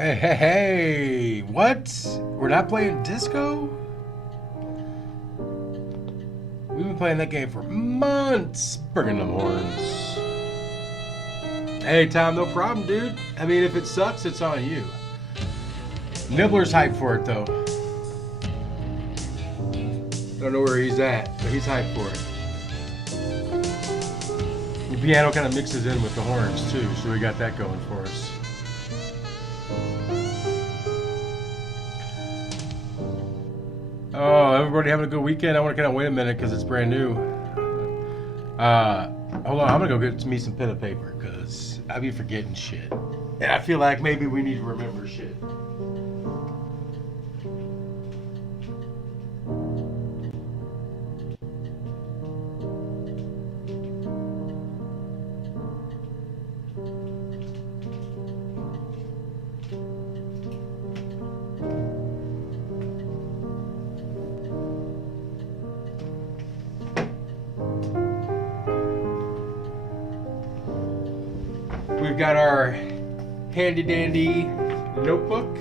Hey, hey, hey! What? We're not playing disco? We've been playing that game for months. Bringing them horns. Hey, Tom, no problem, dude. I mean, if it sucks, it's on you. Nibbler's hyped for it, though. Don't know where he's at, but he's hyped for it. The piano kind of mixes in with the horns, too, so we got that going for us. Oh, everybody having a good weekend? I want to kind of wait a minute because it's brand new. Hold on, I'm gonna go get me some pen and paper because I be forgetting shit, and I feel like maybe we need to remember shit. We've got our handy dandy notebook.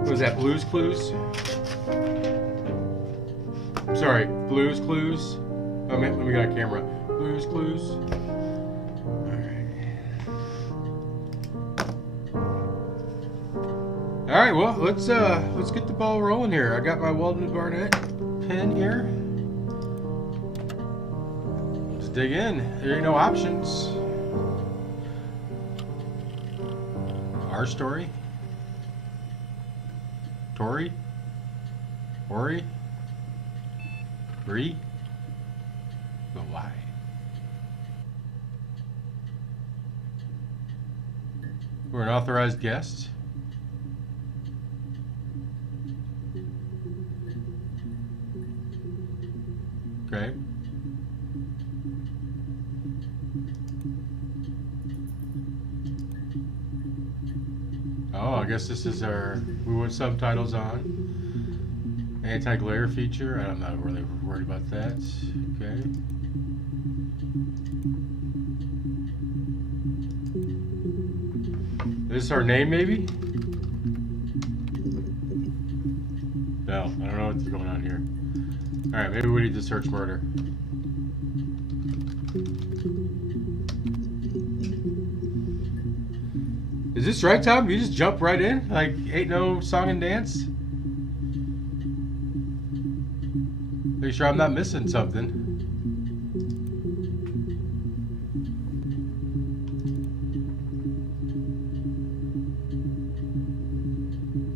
What was that, Blues Clues? Sorry, Blues Clues. Oh man, we got a camera. Blues Clues. All right, well, let's get the ball rolling here. I got my Walden Barnett pen here. Dig in. There ain't no options. Our story. Tori. Ori. Bree. But why? We're an authorized guest. Okay. Oh, I guess this is we want subtitles on. Anti-glare feature. I'm not really worried about that. Okay. Is this our name, maybe? No, I don't know what's going on here. Alright, maybe we need to search murder. Is this right, Tom? You just jump right in? Like, ain't no song and dance? Make sure I'm not missing something.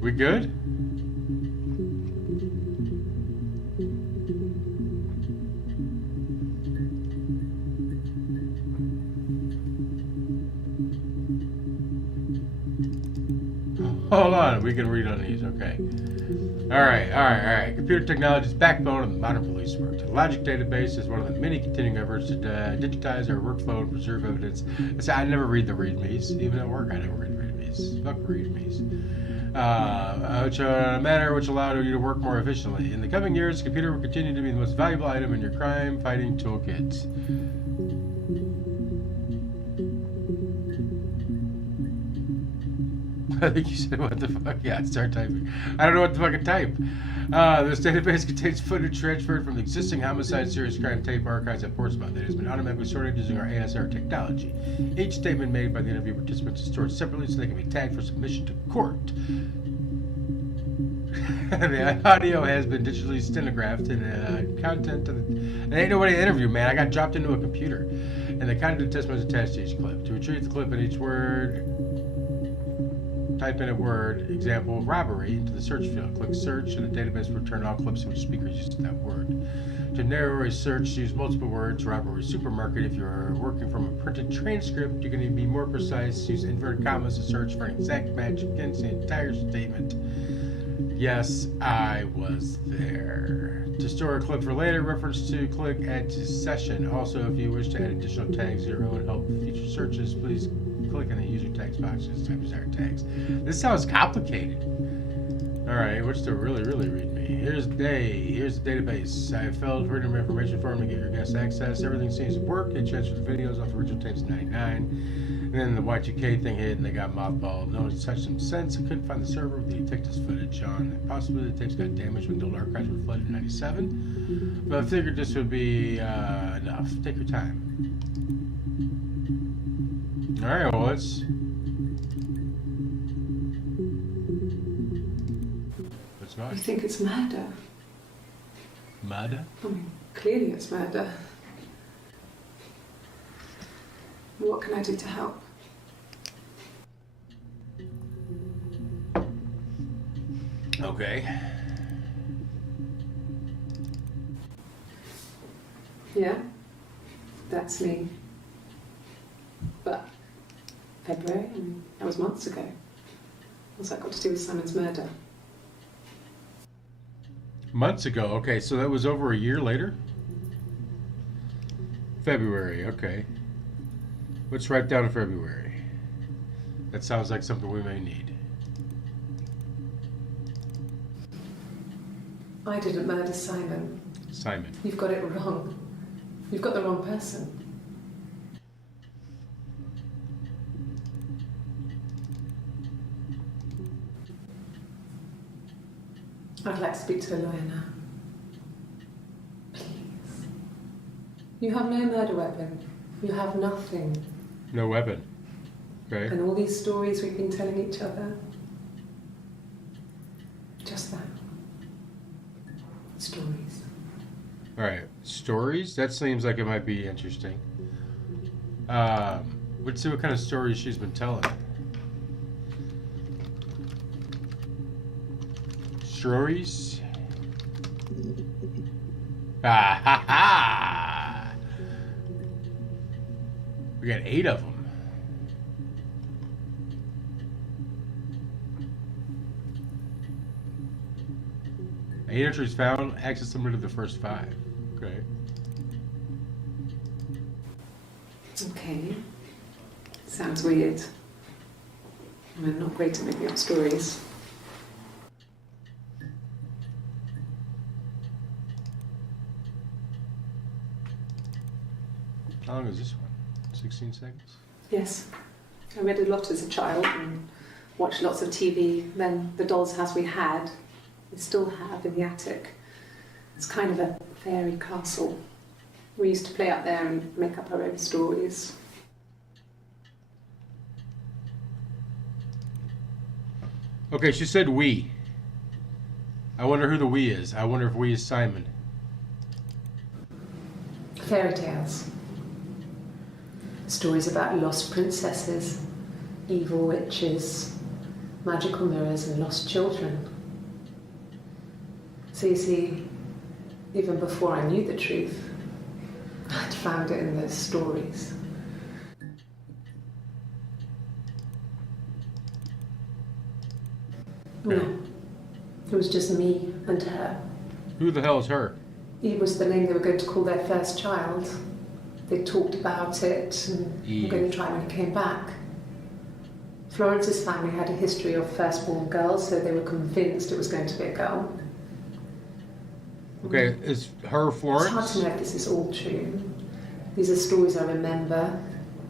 We good? Hold on, we can read on these, okay. All right. Computer technology is the backbone of the modern police work. The Logic database is one of the many continuing efforts to digitize our workflow and preserve evidence. I never read the readmes. Even at work, I never read the readmes. Fuck readmes. Which are a manner which allow you to work more efficiently. In the coming years, the computer will continue to be the most valuable item in your crime-fighting toolkit. I think you said, what the fuck? Yeah, start typing. I don't know what the fuck to type. This database contains footage transferred from the existing homicide serious crime tape archives at Portsmouth that has been automatically sorted using our ASR technology. Each statement made by the interview participants is stored separately so they can be tagged for submission to court. The audio has been digitally stenographed and content of the... There ain't nobody to interview, man. I got dropped into a computer. And the content of the testimony is attached to each clip. To retrieve the clip in each word... Type in a word, example, robbery, into the search field. Click search, and the database will return all clips in which speakers use that word. To narrow a search, use multiple words. Robbery supermarket. If you're working from a printed transcript, you can be more precise. Use inverted commas to search for an exact match against the entire statement. Yes, I was there. To store a clip for later reference to, click add to session. Also, if you wish to add additional tags to your own help future searches, please click on the user tags box to type desired tags. This sounds complicated. Alright, what's to really read me? Here's the database. I filled Freedom of Information form to get your guest access. Everything seems to work. They transferred the videos off the original tapes in 99. And then the Y2K thing hit and they got mothballed. No one's touched them since. I couldn't find the server with the detectives footage on. Possibly the tapes got damaged when the old archives were flooded in 97. But I figured this would be enough. Take your time. Alright, well, let's I think it's murder. Murder? I mean, clearly it's murder. What can I do to help? Okay. Yeah, that's me. But February, I mean, that was months ago. What's that got to do with Simon's murder? Months ago. Okay, so that was over a year later? February, okay. Let's write down in February. That sounds like something we may need. I didn't murder Simon. Simon. You've got it wrong. You've got the wrong person. I'd like to speak to a lawyer now. Please. You have no murder weapon. You have nothing. No weapon. Okay. And all these stories we've been telling each other. Just that. Stories. Alright. Stories? That seems like it might be interesting. Let's see what kind of stories she's been telling. Stories? Ah ha ha! We got 8 of them. Eight entries found. Access limited to the first 5. Okay. Okay. Sounds weird. I'm not great at making up stories. How long is this one? 16 seconds? Yes. I read a lot as a child and watched lots of TV. Then the doll's house we had, we still have in the attic. It's kind of a fairy castle. We used to play out there and make up our own stories. Okay, she said we. I wonder who the we is. I wonder if we is Simon. Fairy tales. Stories about lost princesses, evil witches, magical mirrors and lost children. So you see, even before I knew the truth, I'd found it in those stories. No, it was just me and her. Who the hell is her? Eve was the name they were going to call their first child. They talked about it and were going to try when he came back. Florence's family had a history of firstborn girls, so they were convinced it was going to be a girl. Okay, is her Florence? It's hard to know if this is all true. These are stories I remember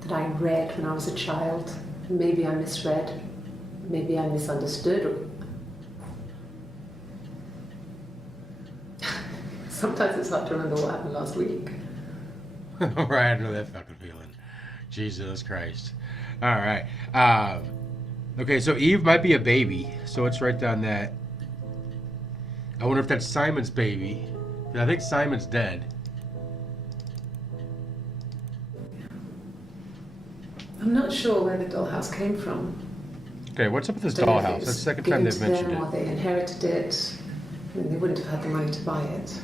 that I read when I was a child. Maybe I misread, maybe I misunderstood. Sometimes it's hard to remember what happened last week. Right, I know that fucking feeling. Jesus Christ. Alright. Okay, so Eve might be a baby, so let's write down that. I wonder if that's Simon's baby. I think Simon's dead. I'm not sure where the dollhouse came from. Okay, what's up with this Don't know if dollhouse? it That's was the second given time they've to mentioned them or it. they inherited it. I mean, they wouldn't have had the money to buy it.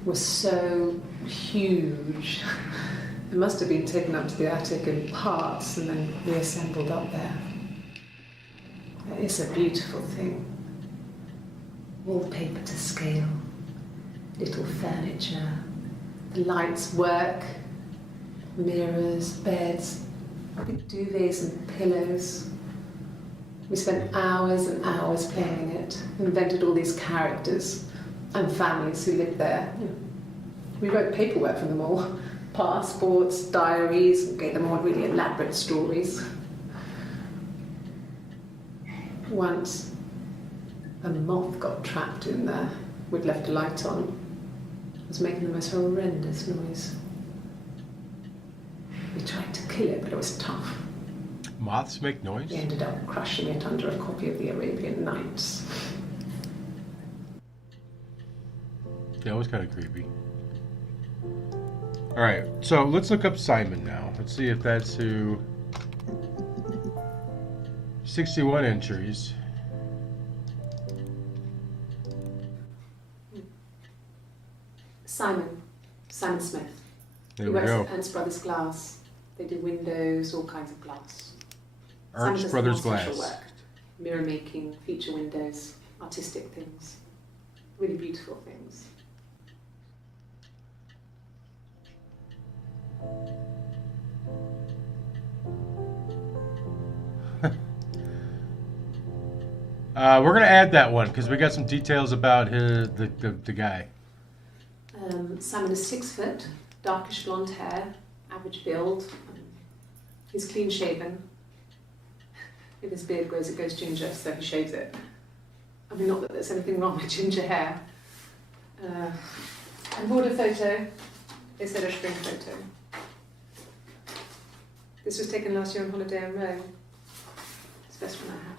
It was so huge. It must have been taken up to the attic in parts and then reassembled up there. It's a beautiful thing. Wallpaper to scale, little furniture, the lights work, mirrors, beds, big duvets and pillows. We spent hours and hours playing it, invented all these characters and families who lived there. We wrote paperwork for them all, passports, diaries, and gave them all really elaborate stories. Once, a moth got trapped in there. We'd left a light on. It was making the most horrendous noise. We tried to kill it, but it was tough. Moths make noise? We ended up crushing it under a copy of the Arabian Nights. That was kind of creepy. Alright, so let's look up Simon now. Let's see if that's who... 61 entries. Simon Smith. There He we works go. at Ernst Brothers Glass. They do windows, all kinds of glass. Simon Ernst does Brothers non-special Glass. work, mirror making, feature windows, artistic things, really beautiful things. We're going to add that one because we got some details about the guy. Simon is 6 foot, darkish blonde hair, average build. He's clean shaven. If his beard grows, it goes ginger, so he shaves it. I mean, not that there's anything wrong with ginger hair. And border photo is a spring photo. This was taken last year on holiday in Rome. It's the best one I have.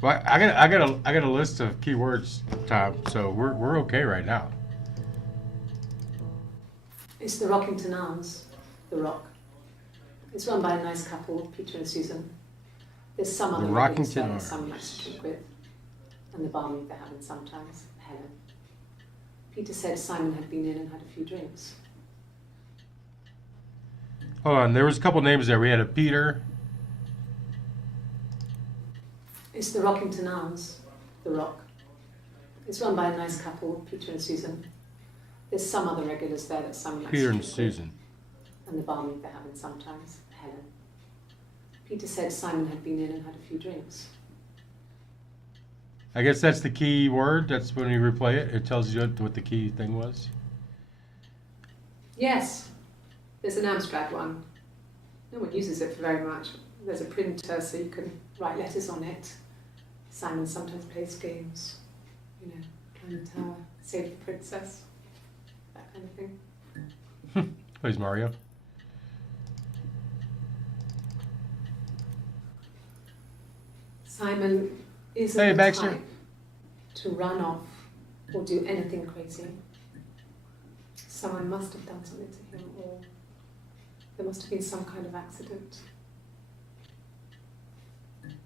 Well, I got a list of keywords, Tom. So we're okay right now. It's the Rockington Arms, the Rock. It's run by a nice couple, Peter and Susan. There's some other regulars there that Simon likes to drink with, and the barmaid they're having sometimes, Helen. Peter said Simon had been in and had a few drinks. Hold on, there was a couple names there. We had a Peter. It's the Rockington Arms, the Rock. It's run by a nice couple, Peter and Susan. There's some other regulars there that Simon likes Peter to and drink Susan. with, and the barmaid they're having sometimes, Helen. Peter said Simon had been in and had a few drinks. I guess that's the key word. That's when you replay it. It tells you what the key thing was. Yes, there's an Amstrad one. No one uses it for very much. There's a printer so you can write letters on it. Simon sometimes plays games, you know, climb the tower, save the princess, that kind of thing. Plays Mario. Simon isn't Hey, the Baxter. type to run off or do anything crazy. Someone must have done something to him, or there must have been some kind of accident.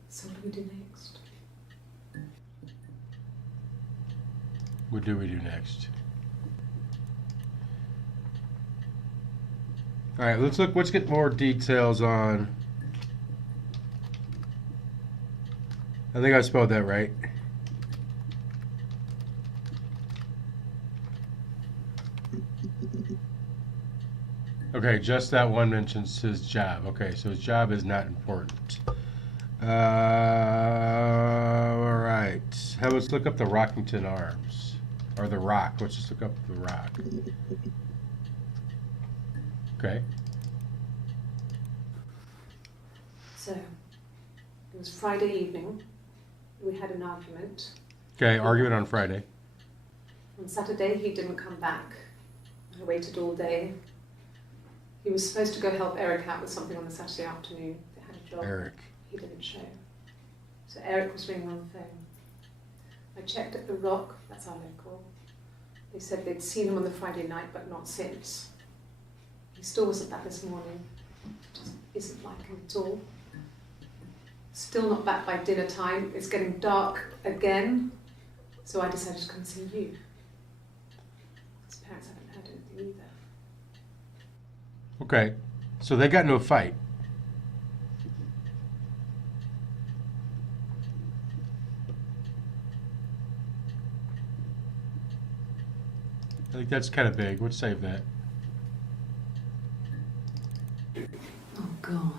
So what do we do next? What do we do next? All right, let's get more details on. I think I spelled that right. Okay, just that one mentions his job. Okay, so his job is not important. All right. Let's look up the Rockington Arms. Or the Rock. Let's just look up the Rock. Okay. So, it was Friday evening. We had an argument. Okay, argument on Friday. On Saturday, he didn't come back. I waited all day. He was supposed to go help Eric out with something on the Saturday afternoon. They had a job. Eric. He didn't show. So Eric was ringing on the phone. I checked at the Rock, that's our local. They said they'd seen him on the Friday night, but not since. He still wasn't back this morning. Just isn't like him at all. Still not back by dinner time. It's getting dark again. So I decided to come and see you. His parents haven't heard anything either. Okay, so they got into a fight. I think that's kind of big. Let's save that. Oh God.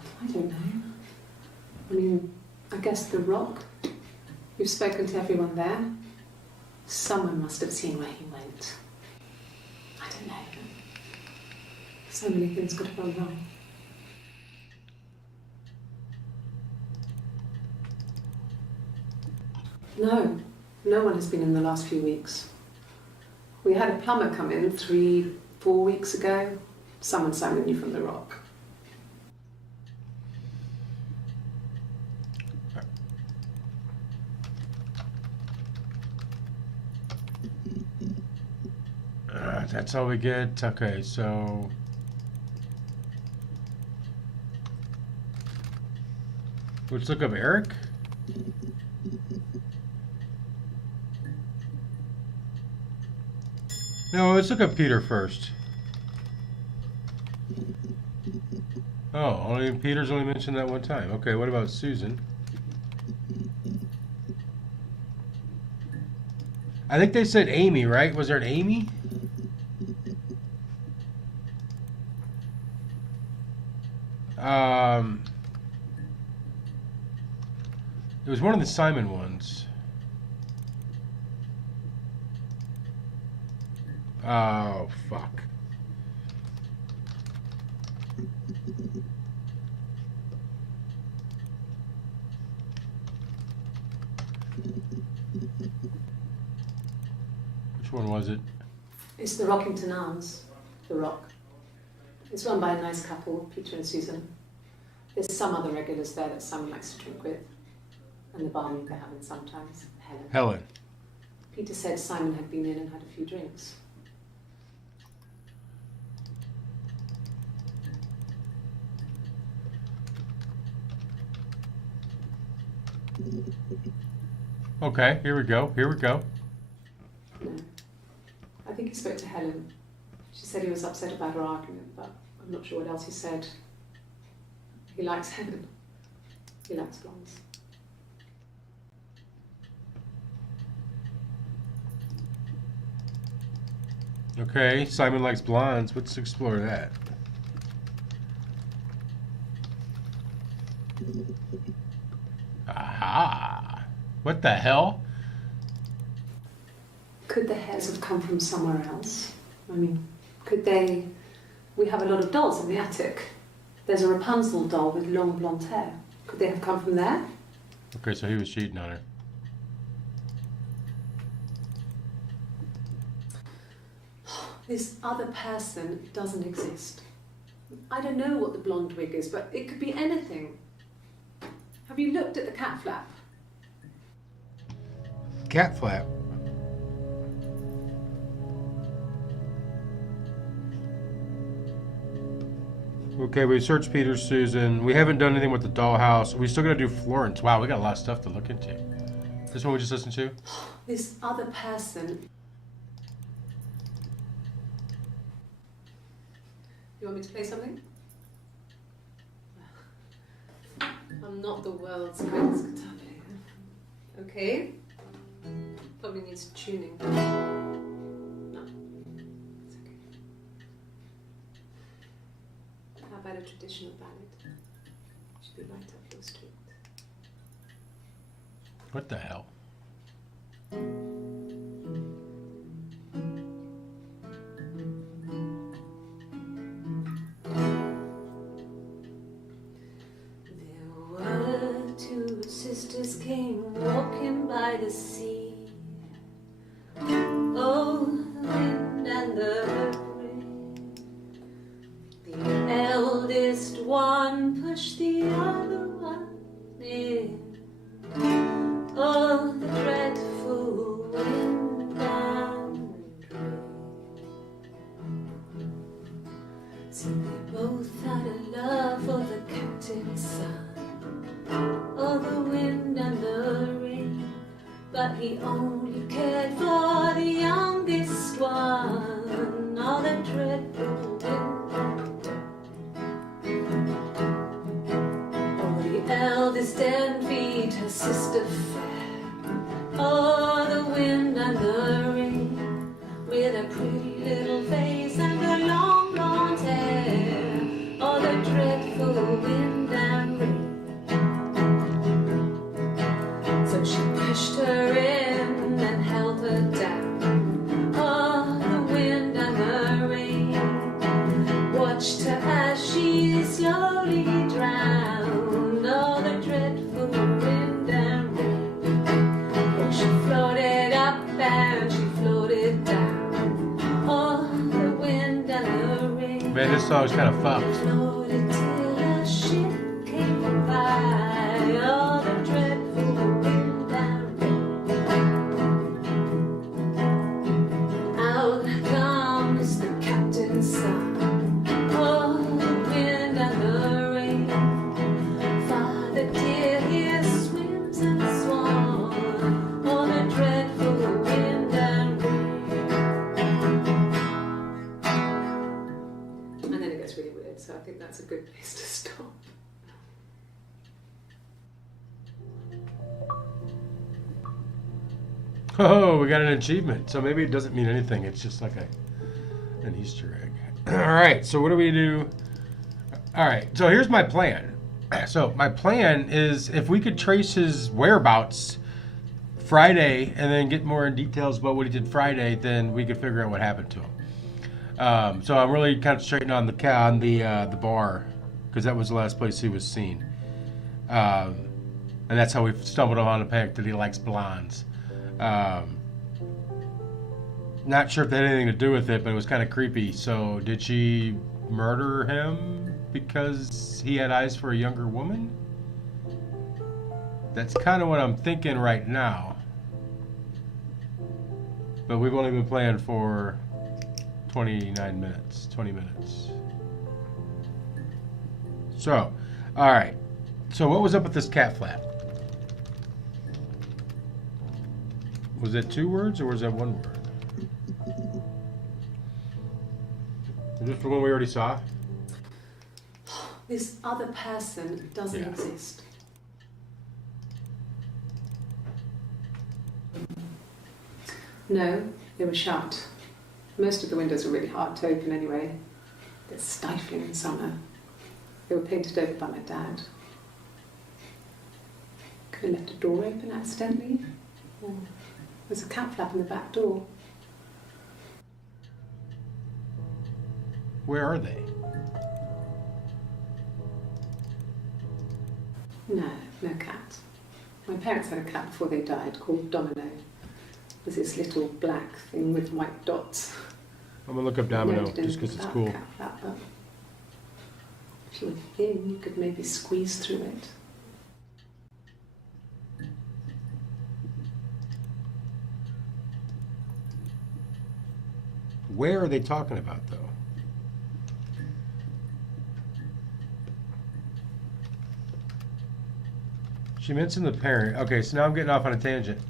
Yes, the Rock. You've spoken to everyone there. Someone must have seen where he went. I don't know. So many things could have gone wrong. No, no one has been in the last few weeks. We had a plumber come in 3-4 weeks ago. Someone Simon knew from the Rock. That's all we get. Okay, so let's look up Eric. No, let's look up Peter first. Oh, Peter's only mentioned that one time. Okay, what about Susan? I think they said Amy, right? Was there an Amy? It was one of the Simon ones. Oh, fuck. Which one was it? It's the Rockington Arms, the Rock. It's run by a nice couple, Peter and Susan. There's some other regulars there that Simon likes to drink with. And the barmaid they have in sometimes, Helen. Helen. Peter said Simon had been in and had a few drinks. Okay, here we go. Here we go. No. I think he spoke to Helen. She said he was upset about her argument, but I'm not sure what else he said. He likes Helen. He likes blondes. Okay, Simon likes blondes. Let's explore that. Aha! What the hell? Could the hairs have come from somewhere else? I mean, could they... We have a lot of dolls in the attic. There's a Rapunzel doll with long blonde hair. Could they have come from there? Okay, so he was cheating on her. This other person doesn't exist. I don't know what the blonde wig is, but it could be anything. Have you looked at the cat flap? Cat flap. Okay, we searched Peter, Susan. We haven't done anything with the dollhouse. We still gotta do Florence. Wow, we got a lot of stuff to look into. This one we just listened to? This other person... You want me to play something? I'm not the world's greatest guitar player. Okay? Probably needs tuning. No. It's okay. How about a traditional ballad? Should be right up your street. What the hell? Sisters came walking by the sea. Oh, the wind and the rain. The eldest one pushed the other one in. Oh, the dreadful wind and rain. See, they both had a love for the captain's son. Oh, the wind and the rain, but he only cared for the youngest one. Oh, the dreadful wind and rain. Oh, the eldest envied her sister fair. Oh, the wind and the rain, with a pretty little face and her long blonde hair. Oh, the dreadful wind and rain. pushed her in and held her down. Oh, the wind and the rain watched her as she slowly drowned. Oh, the dreadful wind and rain. Oh, she floated up and she floated down. Oh, the wind and the rain. Man, this song's kind of fucked. Floated till a ship came by. Oh, the dreadful wind and rain. Out comes the captain's son. Oh, the wind and the rain. Father dear, here swims and swan. Oh, the dreadful wind and rain. And then it gets really weird, so I think that's a good place to stop. Oh, we got an achievement. So maybe it doesn't mean anything. It's just like an Easter egg. All right. So what do we do? All right. So here's my plan. So my plan is if we could trace his whereabouts Friday and then get more details about what he did Friday, then we could figure out what happened to him. So I'm really concentrating on the bar because that was the last place he was seen. And that's how we stumbled on the fact that he likes blondes. Not sure if that had anything to do with it, but it was kind of creepy. So did she murder him because he had eyes for a younger woman? That's kind of what I'm thinking right now. But we've only been playing for 29 minutes, 20 minutes. So, all right. So what was up with this cat flap? Was it 2 words or was that 1 word? Is this the one we already saw? This other person doesn't Yeah. exist. No, they were shut. Most of the windows were really hard to open anyway. It's stifling in summer. They were painted over by my dad. Could have left a door open accidentally. Or there's a cat flap in the back door. Where are they? No, no cat. My parents had a cat before they died called Domino. It was this little black thing with white dots. I'm gonna look up Domino Noted in just because it's that cool. cat flap, but if you were thin, you could maybe squeeze through it. Where are they talking about though? She mentioned the parent. Okay, so now I'm getting off on a tangent.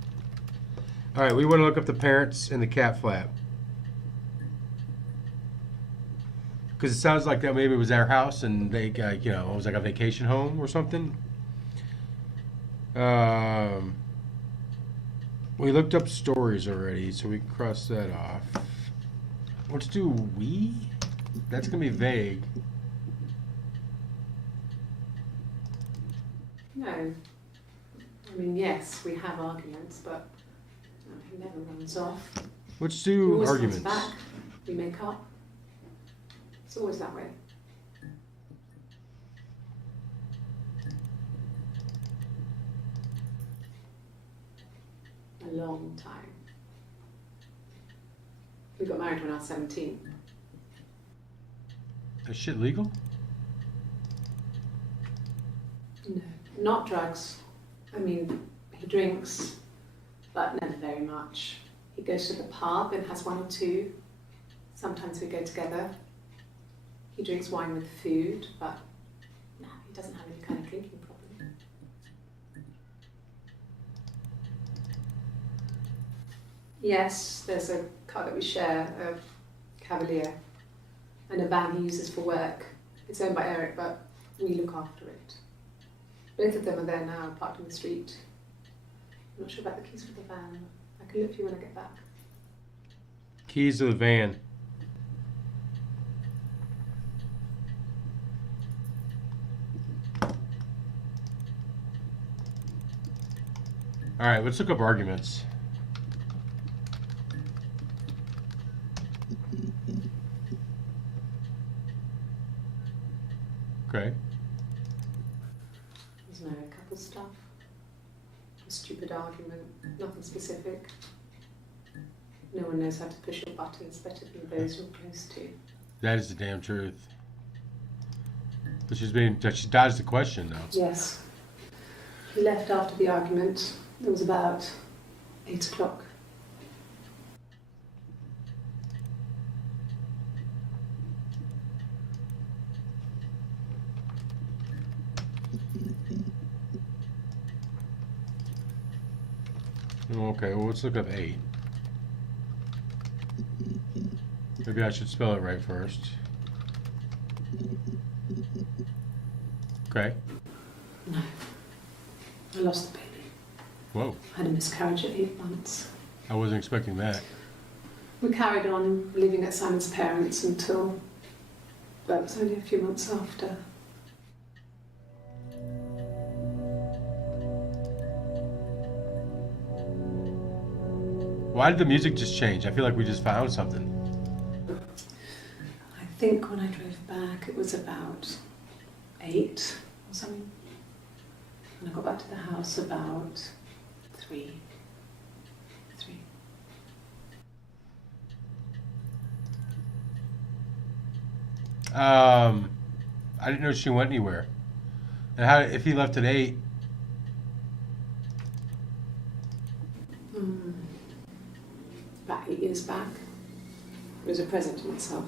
All right, we want to look up the parents and the cat flap. Because it sounds like that maybe it was their house and they, it was like a vacation home or something. We looked up stories already, so we can cross that off. Let's do we? That's going to be vague. No. I mean, yes, we have arguments, but he never runs off. Let's He do always arguments. comes back. We make up. It's always that way. A long time. We got married when I was 17. Is shit legal? No, not drugs. I mean, he drinks, but never very much. He goes to the pub and has 1 or 2. Sometimes we go together. He drinks wine with food, but no, he doesn't have any kind of drinking problem. Yes, there's a car that we share, a Cavalier, and a van he uses for work. It's owned by Eric, but we look after it. Both of them are there now, parked in the street. I'm not sure about the keys for the van. I can look for you when I get back. Keys to the van. All right, let's look up arguments. Okay. There's married couple stuff. A stupid argument, nothing specific. No one knows how to push your buttons better than those you're close to. That is the damn truth. But she dodged the question though. Yes. He left after the argument. It was about 8 o'clock. Okay, well, let's look up 8. Maybe I should spell it right first. Okay. No. I lost the baby. Whoa. I had a miscarriage at 8 months. I wasn't expecting that. We carried on living at Simon's parents until, well, it was only a few months after. Why did the music just change? I feel like we just found something. I think when I drove back it was about 8 or something. And I got back to the house about 3. I didn't know she went anywhere. And how if he left at 8? About 8 years back. It was a present to myself.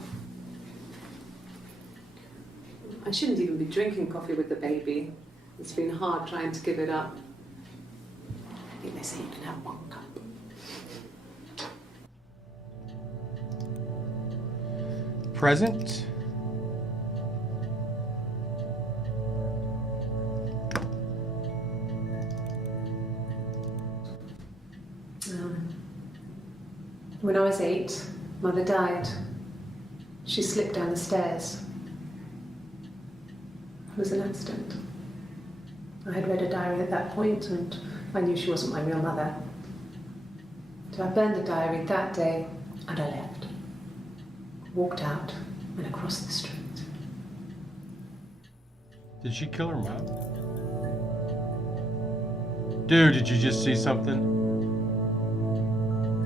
I shouldn't even be drinking coffee with the baby. It's been hard trying to give it up. I think they say you can have 1 cup. Present? When I was 8, Mother died. She slipped down the stairs. It was an accident. I had read a diary at that point and I knew she wasn't my real mother. So I burned the diary that day and I left. Walked out and across the street. Did she kill her mom? Dude, did you just see something?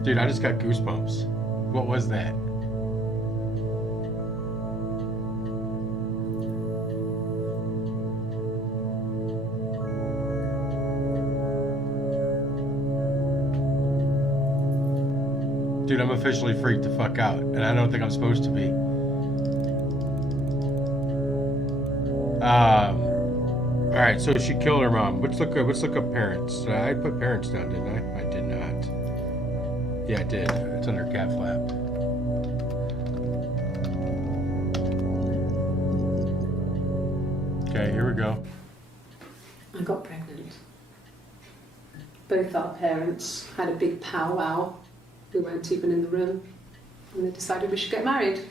Dude, I just got goosebumps. What was that? Dude, I'm officially freaked the fuck out, and I don't think I'm supposed to be. Alright, so she killed her mom. Let's look up parents. I put parents down, didn't I? I did not. Yeah, I did. It's under cat flap. Okay, here we go. I got pregnant. Both our parents had a big powwow. We weren't even in the room. And they decided we should get married.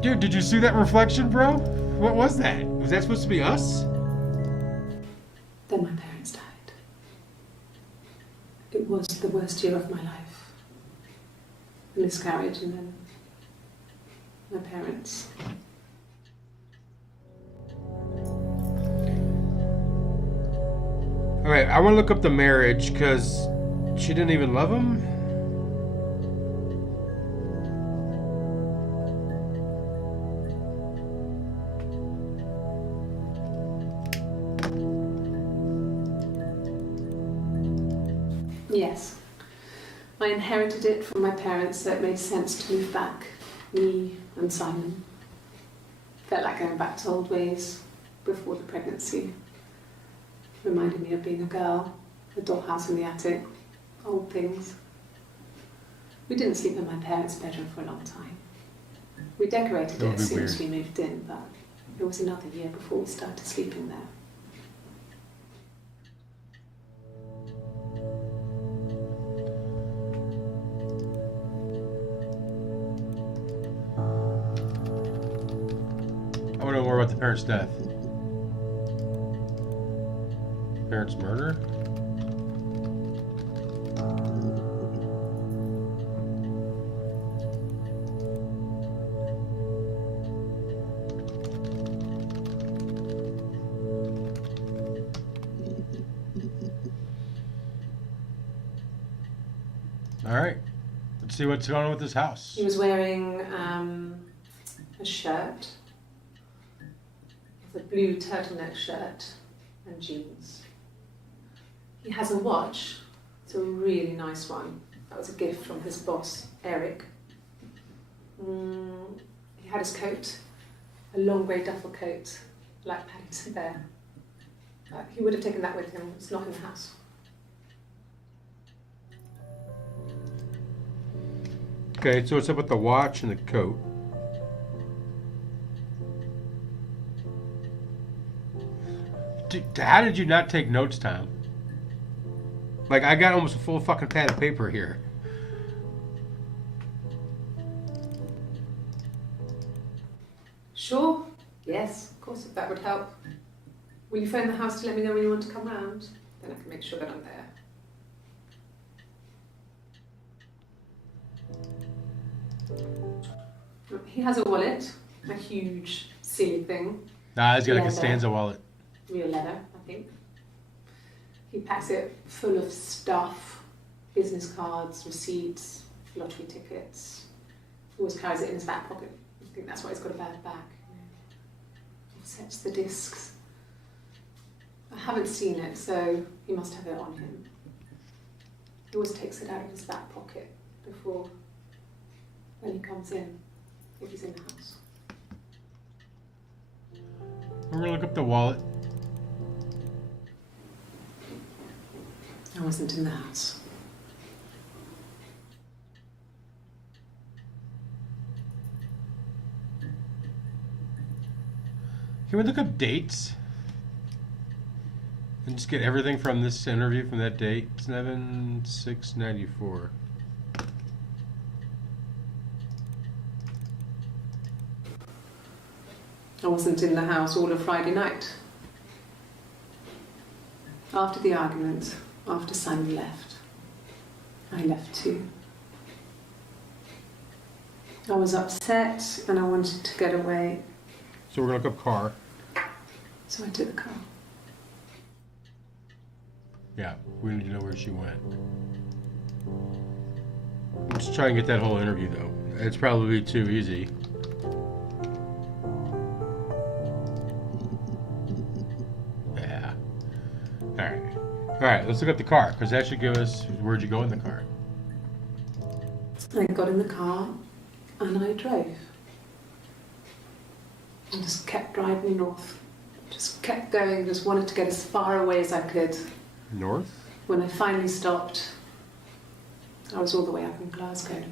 Dude, did you see that reflection, bro? What was that? Was that supposed to be us? Then my parents died. It was the worst year of my life. A miscarriage and then my parents. Alright, I want to look up the marriage, because she didn't even love him? Yes. I inherited it from my parents, so it made sense to move back. Me and Simon. Felt like going back to old ways before the pregnancy. Reminded me of being a girl, a dollhouse in the attic, old things. We didn't sleep in my parents' bedroom for a long time. We decorated it as soon as we moved in, but it was another year before we started sleeping there. want to know more about the parents' death. Parents' murder? All right. Let's see what's going on with this house. He was wearing a shirt, a blue turtleneck shirt and jeans. He has a watch. It's a really nice one. That was a gift from his boss, Eric. He had his coat, a long grey duffel coat, like Paddington Bear. He would have taken that with him. It's not in the house. Okay, so what's up with the watch and the coat? How did you not take notes, Tom? Like, I got almost a full fucking pad of paper here. Sure. Yes, of course, if that would help. Will you phone the house to let me know when you want to come round? Then I can make sure that I'm there. He has a wallet, a huge, silly thing. Nah, he's got like a Leather. Stanza wallet. Real leather, I think. He packs it full of stuff, business cards, receipts, lottery tickets. He always carries it in his back pocket. I think that's why he's got a bad back. Offsets the discs. I haven't seen it, so he must have it on him. He always takes it out of his back pocket before when he comes in, if he's in the house. We're gonna look up the wallet. I wasn't in the house. Can we look up dates? And just get everything from this interview from that date? 7/6/94. I wasn't in the house all of Friday night. After the argument, after Simon left, I left too. I was upset and I wanted to get away, So we're gonna look up car. so I took the car. Yeah, we need to know where she went. Let's try and get that whole interview though. It's probably too easy. Yeah. Alright, let's look at the car, because that should give us where'd you go in the car. I got in the car and I drove. I just kept driving north. Just kept going, just wanted to get as far away as I could. North? When I finally stopped, I was all the way up in Glasgow.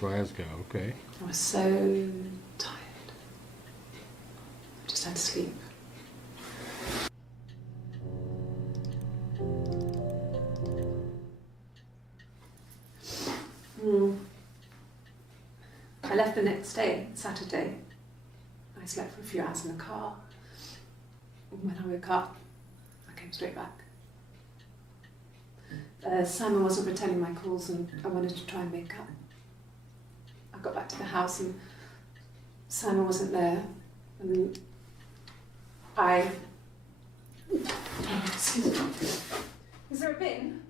Glasgow, okay. I was so tired. I just had to sleep. I left the next day, Saturday. I slept for a few hours in the car. When I woke up, I came straight back. Simon wasn't returning my calls and I wanted to try and make up. I got back to the house and Simon wasn't there. And I... Excuse me. Is there a bin?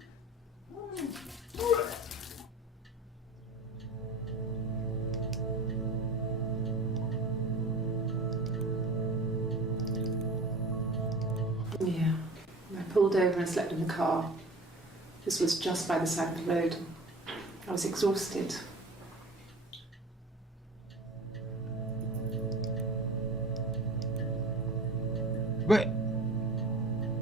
Yeah. I pulled over and slept in the car. This was just by the side of the road. I was exhausted. But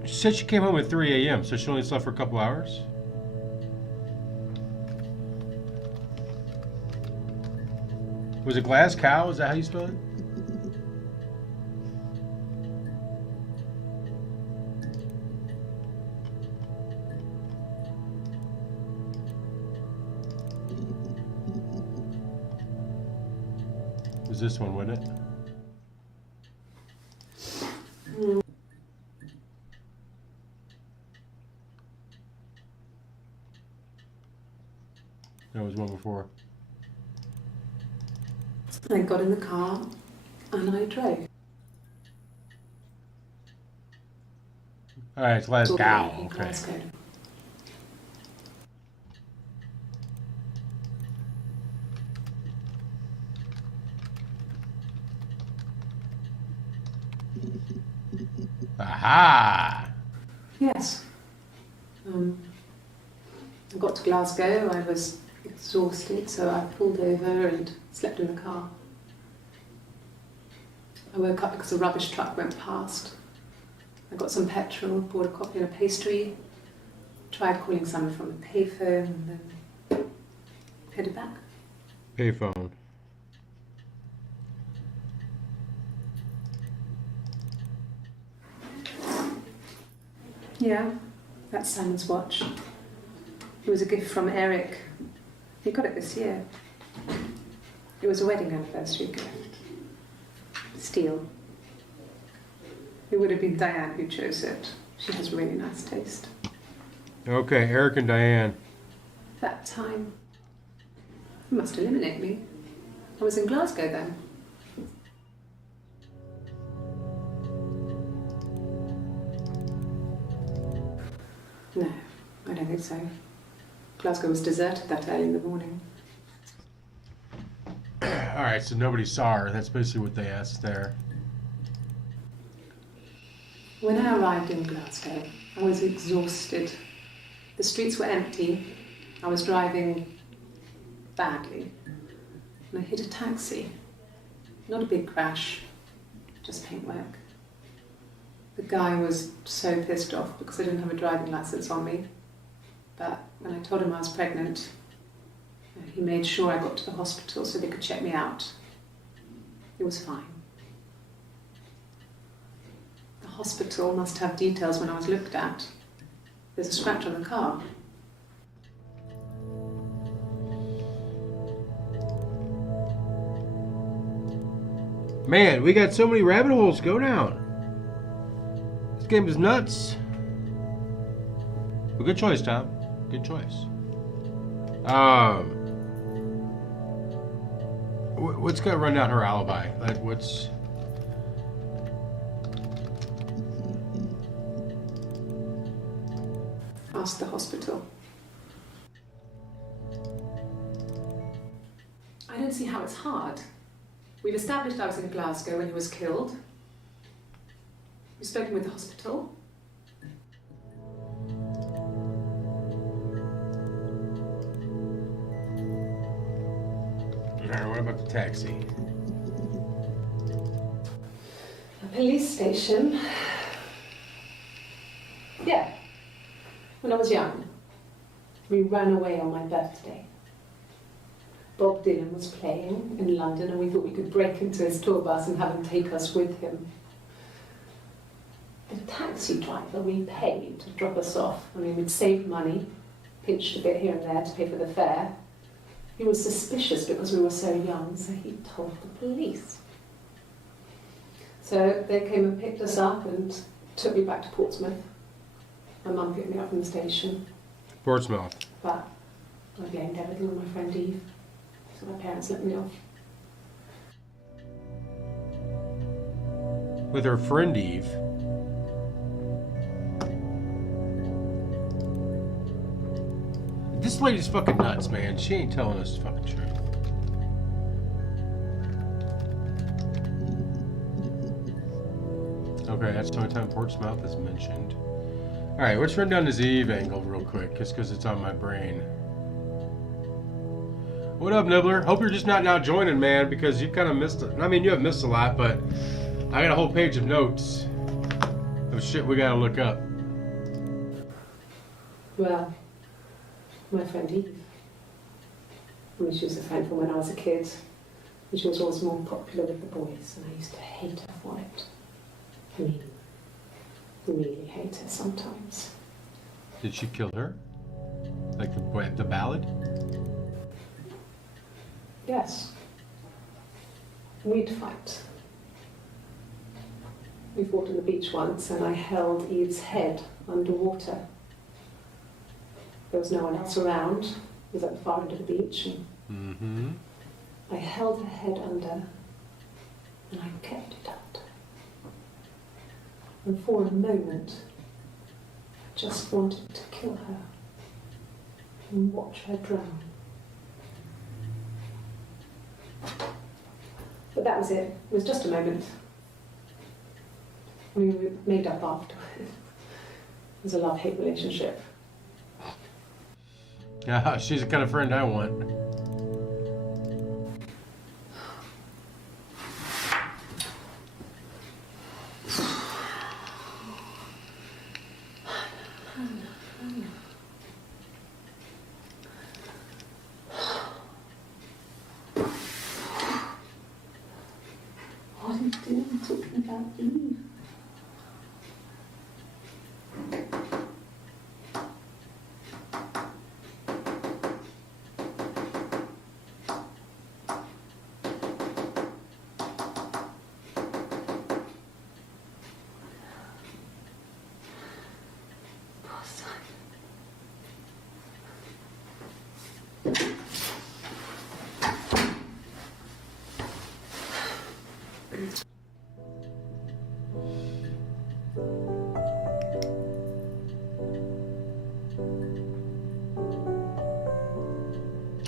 she said she came home at 3 a.m., so she only slept for a couple hours? Was it Glasgow? Is that how you spell it? Was this one, wasn't it? There was one before. I got in the car and I drove. All right, it's Glasgow. In Okay. Glasgow. Aha! Yes. I got to Glasgow, I was exhausted, so I pulled over and slept in the car. I woke up because a rubbish truck went past. I got some petrol, bought a coffee and a pastry, tried calling someone from a payphone, and then headed back. Payphone. Yeah, that's Simon's watch. It was a gift from Eric. He got it this year. It was a wedding anniversary gift. Steel. It would have been Diane who chose it. She has really nice taste. Okay, Eric and Diane. That time, you must eliminate me. I was in Glasgow then. No, I don't think so. Glasgow was deserted that early in the morning. All right, so nobody saw her. That's basically what they asked there. When I arrived in Glasgow, I was exhausted. The streets were empty. I was driving badly. And I hit a taxi. Not a big crash, just paintwork. The guy was so pissed off because I didn't have a driving license on me. But when I told him I was pregnant, he made sure I got to the hospital so they could check me out. It was fine. The hospital must have details when I was looked at. There's a scratch on the car. Man, we got so many rabbit holes to go down. This game is nuts. Well, good choice, Tom. Good choice. What's gonna run down her alibi? Like, what's? Ask the hospital. I don't see how it's hard. We've established I was in Glasgow when he was killed. We've spoken with the hospital. Alright, what about the taxi? A police station. Yeah. When I was young, we ran away on my birthday. Bob Dylan was playing in London and we thought we could break into his tour bus and have him take us with him. The taxi driver we paid to drop us off. I mean, we'd saved money, pinched a bit here and there to pay for the fare. He was suspicious because we were so young, so he told the police. So they came and picked us up and took me back to Portsmouth. My mum picked me up from the station, Portsmouth. but I blamed everything on my friend Eve. So my parents let me off. With her friend Eve. This lady's fucking nuts, man. She ain't telling us the fucking truth. Okay, that's the only time Portsmouth is mentioned. Alright, let's run down this Eve angle real quick, just because it's on my brain. What up, Nibbler? Hope you're just not now joining, man, because you kind of missed it. I mean, you have missed a lot, but I got a whole page of notes of shit we gotta look up. Well, my friend Eve. I mean, she was a friend from when I was a kid. And she was always more popular with the boys, and I used to hate her for it. I mean, really hate her sometimes. Did she kill her? Like the ballad? Yes. We'd fight. We fought on the beach once and I held Eve's head underwater. There was no one else around. It was at the far end of the beach. And I held her head under and I kept it out. And for a moment, I just wanted to kill her and watch her drown. But that was it. It was just a moment. We made up afterwards. It was a love-hate relationship. Yeah, she's the kind of friend I want. What are you doing talking about Eve?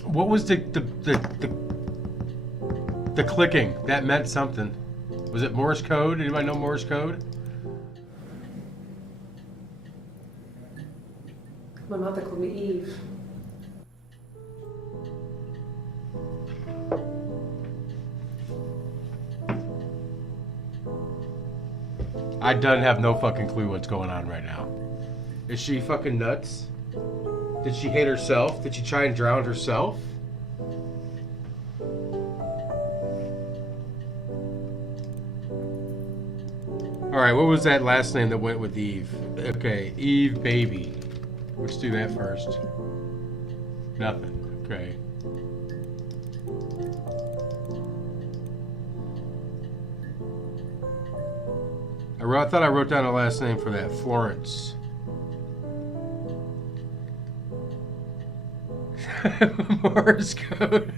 What was the clicking? That meant something. Was it Morse code? Anybody know Morse code? My mother called me Eve. I done have no fucking clue what's going on right now. Is she fucking nuts? Did she hate herself? Did she try and drown herself? Alright, what was that last name that went with Eve? Okay, Eve Baby. Let's do that first. Nothing. Okay. I thought I wrote down a last name for that. Florence. Morse code.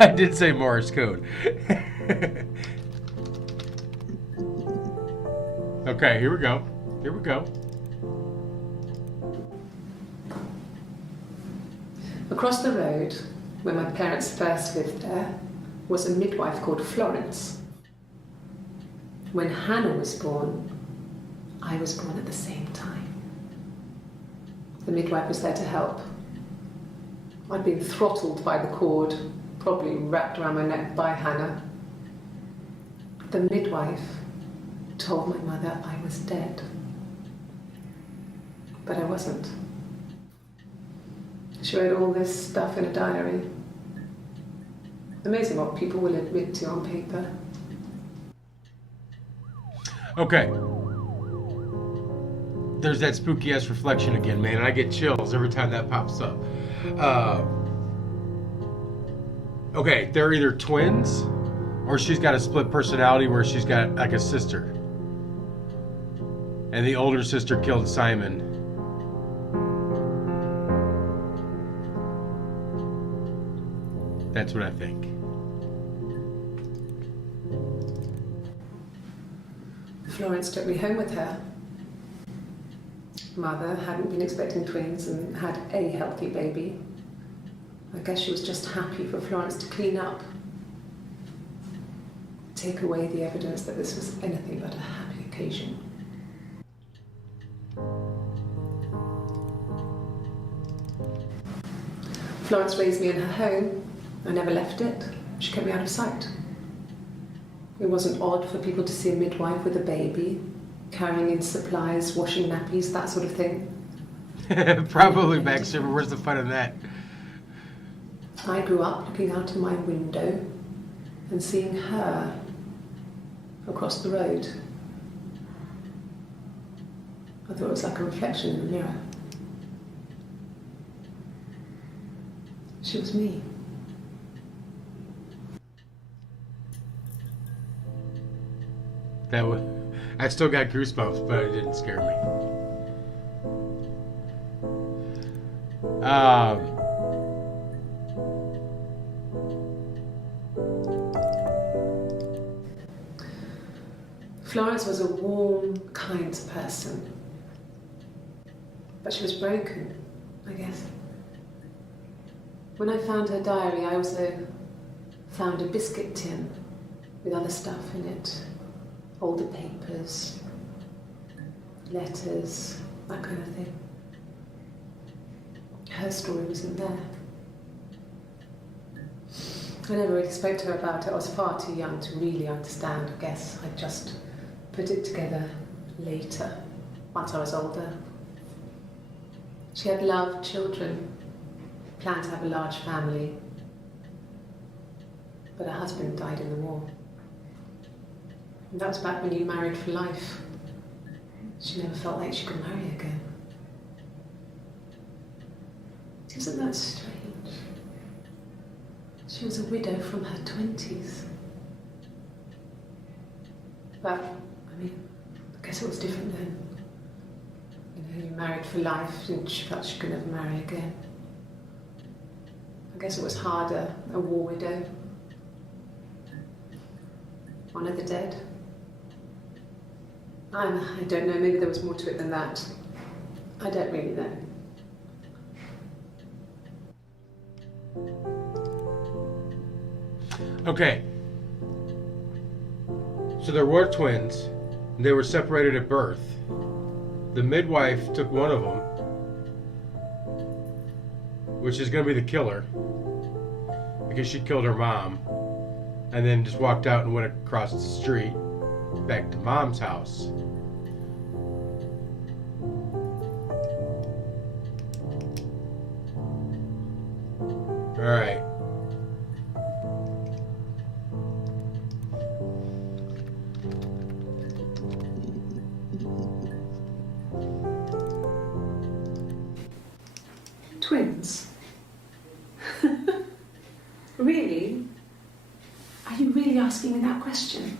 I did say Morse code. Okay, here we go. Here we go. Across the road, where my parents first lived there, was a midwife called Florence. When Hannah was born, I was born at the same time. The midwife was there to help. I'd been throttled by the cord, probably wrapped around my neck by Hannah. The midwife told my mother I was dead. But I wasn't. She wrote all this stuff in a diary. Amazing what people will admit to on paper. Okay. There's that spooky ass reflection again, man, and I get chills every time that pops up. Okay, they're either twins or she's got a split personality where she's got like a sister. And the older sister killed Simon. That's what I think. Florence took me home with her. Mother hadn't been expecting twins and had a healthy baby. I guess she was just happy for Florence to clean up. Take away the evidence that this was anything but a happy occasion. Florence raised me in her home. I never left it. She kept me out of sight. It wasn't odd for people to see a midwife with a baby, carrying in supplies, washing nappies, that sort of thing. Probably, Baxter, but where's the fun in that? I grew up looking out of my window and seeing her across the road. I thought it was like a reflection in the mirror. She was me. I still got goosebumps, but it didn't scare me. Florence was a warm, kind person. But she was broken, I guess. When I found her diary, I also found a biscuit tin with other stuff in it. Older papers, letters, that kind of thing. Her story wasn't there. I never really spoke to her about it. I was far too young to really understand, I guess. I just put it together later, once I was older. She had loved children, planned to have a large family, but her husband died in the war. And that was back when you married for life. She never felt like she could marry again. Isn't that strange? She was a widow from her 20s. But, I mean, I guess it was different then. You know, you married for life and she felt she could never marry again. I guess it was harder, a war widow. One of the dead. I don't know, maybe there was more to it than that. I don't really know. Okay. So there were twins. And they were separated at birth. The midwife took one of them, which is going to be the killer, because she killed her mom, and then just walked out and went across the street back to mom's house. All right. Twins? Really? Are you really asking me that question?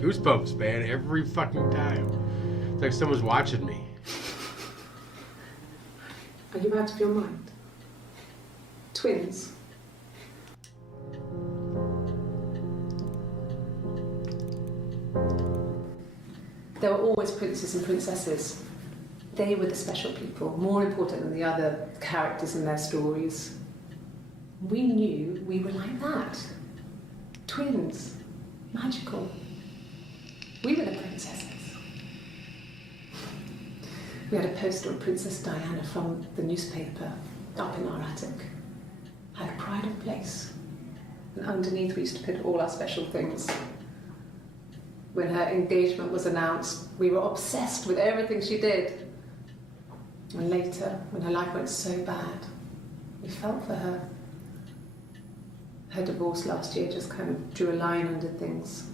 Goosebumps, man, every fucking time. It's like someone's watching me. Are you out of your mind? Twins? There were always princes and princesses. They were the special people, more important than the other characters in their stories. We knew we were like that. Twins. Magical. We were the princesses. We had a poster of Princess Diana from the newspaper up in our attic. Had a pride of place. And underneath we used to put all our special things. When her engagement was announced, we were obsessed with everything she did. And later, when her life went so bad, we felt for her. Her divorce last year just kind of drew a line under things.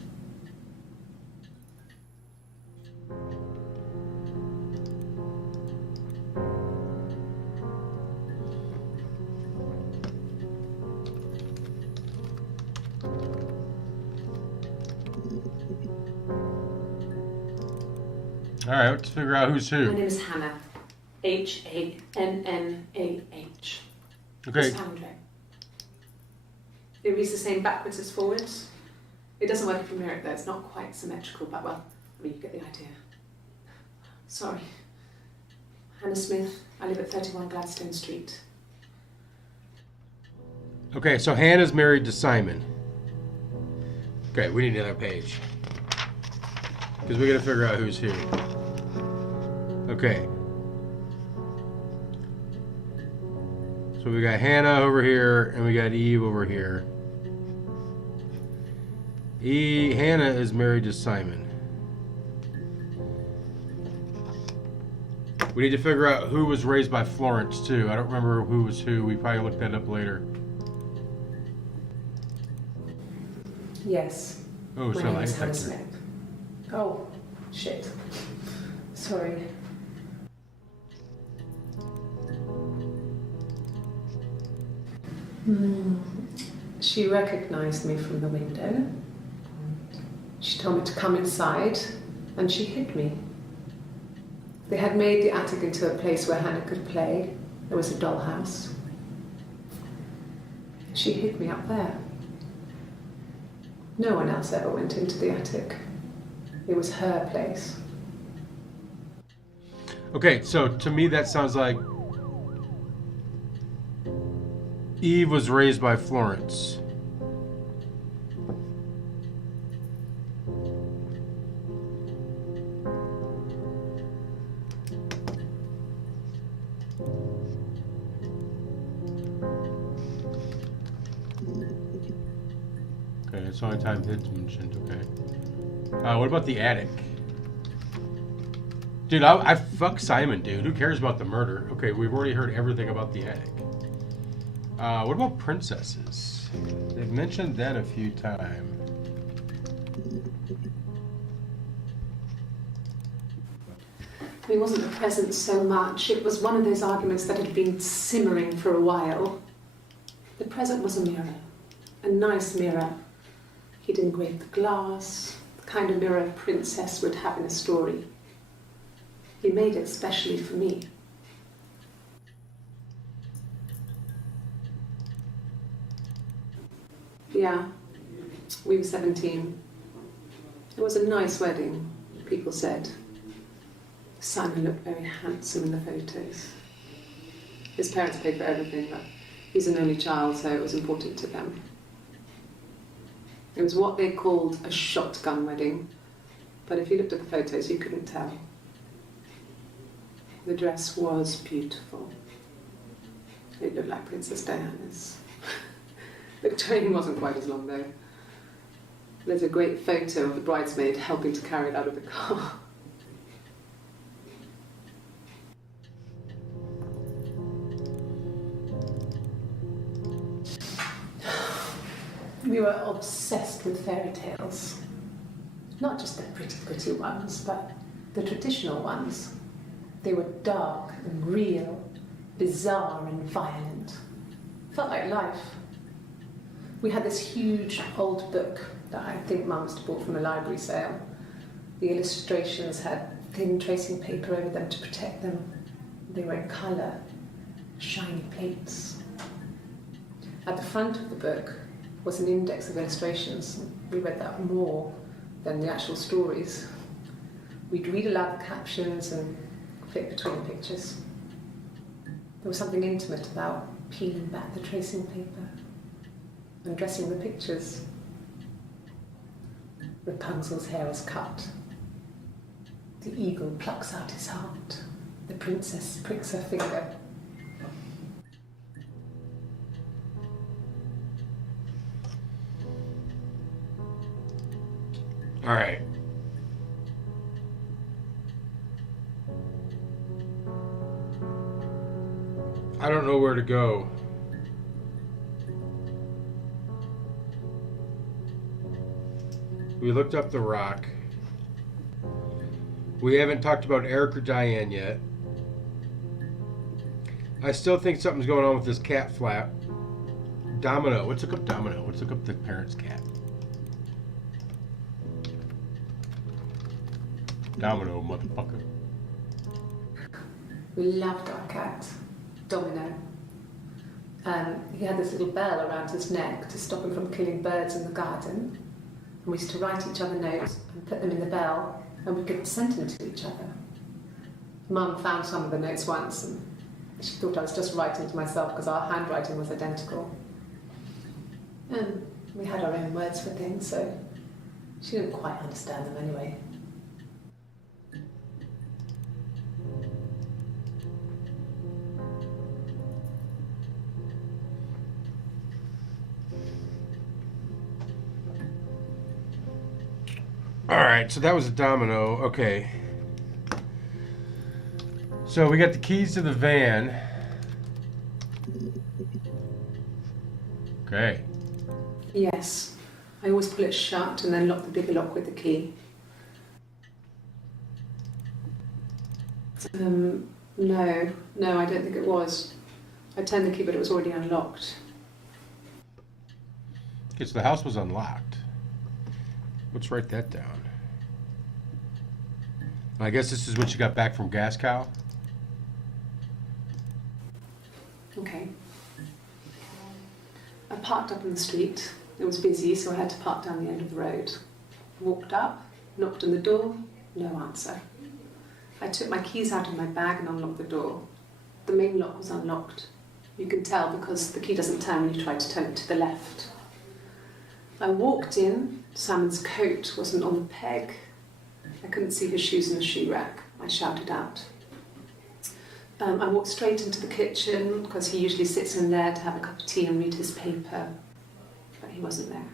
All right, let's figure out who's My who. name is Hannah. H-A-N-N-A-H. Okay. It's Hannah. It reads the same backwards as forwards. It doesn't work if you mirror it though, it's not quite symmetrical, but well, I mean, you get the idea. Sorry. Hannah Smith, I live at 31 Gladstone Street. Okay, so Hannah's married to Simon. Okay, we need another page. Because we gotta figure out who's who. Okay. So we got Hannah over here, and we got Eve over here. Hannah is married to Simon. We need to figure out who was raised by Florence, too. I don't remember who was who. We probably looked that up later. Yes. Oh, My so name I is Hannah Smith. Oh, shit. Sorry. She recognised me from the window. She told me to come inside, and she hid me. They had made the attic into a place where Hannah could play. There was a dollhouse. She hid me up there. No one else ever went into the attic. It was her place. Okay, so to me that sounds like Eve was raised by Florence. Okay, that's the only time it's mentioned, okay. What about the attic? Dude, I fuck Simon, dude. Who cares about the murder? Okay, we've already heard everything about the attic. What about princesses? They've mentioned that a few times. It wasn't a present so much. It was one of those arguments that had been simmering for a while. The present was a mirror. A nice mirror. He'd engraved the glass, the kind of mirror a princess would have in a story. He made it specially for me. Yeah, we were 17. It was a nice wedding, people said. Simon looked very handsome in the photos. His parents paid for everything, but he's an only child, so it was important to them. It was what they called a shotgun wedding, but if you looked at the photos, you couldn't tell. The dress was beautiful. It looked like Princess Diana's. The train wasn't quite as long, though. There's a great photo of the bridesmaid helping to carry it out of the car. We were obsessed with fairy tales. Not just the pretty, pretty ones, but the traditional ones. They were dark and real, bizarre and violent. Felt like life. We had this huge old book that I think Mum must have bought from a library sale. The illustrations had thin tracing paper over them to protect them. They were in colour, shiny plates. At the front of the book was an index of illustrations. We read that more than the actual stories. We'd read aloud the captions and flip between pictures. There was something intimate about peeling back the tracing paper and dressing the pictures. Rapunzel's hair is cut. The eagle plucks out his heart. The princess pricks her finger. All right. I don't know where to go. We looked up the rock. We haven't talked about Eric or Diane yet. I still think something's going on with this cat flap. Domino. Let's look up Domino. Let's look up the parent's cat. Domino, motherfucker. We loved our cat, Domino. He had this little bell around his neck to stop him from killing birds in the garden. And we used to write each other notes and put them in the bell, and we could send them to each other. Mum found some of the notes once, and she thought I was just writing to myself because our handwriting was identical. And we had our own words for things, so she didn't quite understand them anyway. Alright, so that was a domino. Okay. So we got the keys to the van. Okay. Yes. I always pull it shut and then lock the bigger lock with the key. No, I don't think it was. I turned the key, but it was already unlocked. Okay, so the house was unlocked. Let's write that down. I guess this is what you got back from Gas Cow. Okay. I parked up in the street. It was busy, so I had to park down the end of the road. Walked up, knocked on the door, no answer. I took my keys out of my bag and unlocked the door. The main lock was unlocked. You can tell because the key doesn't turn when you try to turn it to the left. I walked in. Simon's coat wasn't on the peg. I couldn't see his shoes in the shoe rack. I shouted out. I walked straight into the kitchen because he usually sits in there to have a cup of tea and read his paper, but he wasn't there.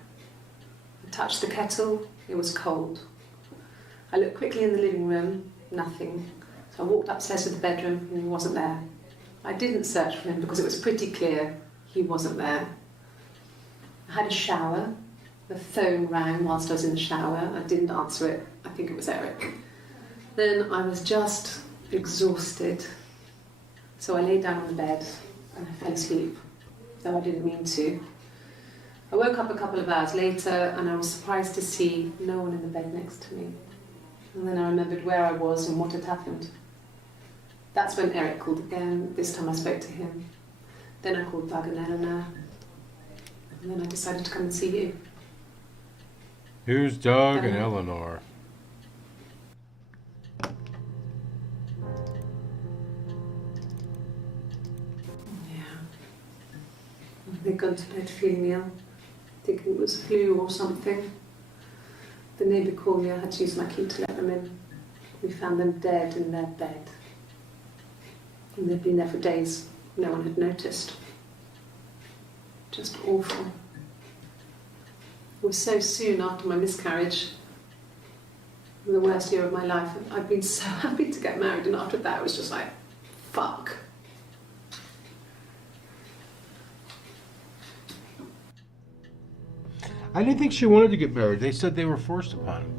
I touched the kettle, it was cold. I looked quickly in the living room, nothing. So I walked upstairs to the bedroom and he wasn't there. I didn't search for him because it was pretty clear he wasn't there. I had a shower. The phone rang whilst I was in the shower. I didn't answer it. I think it was Eric. Then I was just exhausted. So I lay down on the bed and I fell asleep, though I didn't mean to. I woke up a couple of hours later and I was surprised to see no one in the bed next to me. And then I remembered where I was and what had happened. That's when Eric called again. This time I spoke to him. Then I called Doug and Eleanor. And then I decided to come and see you. Who's Doug and Eleanor? They'd gone to bed feeling ill, thinking it was flu or something. The neighbour called me, I had to use my key to let them in. We found them dead in their bed. And they'd been there for days, no one had noticed. Just awful. It was so soon after my miscarriage, the worst year of my life. I'd been so happy to get married, and after that it was just like, fuck. I didn't think she wanted to get married. They said they were forced upon him.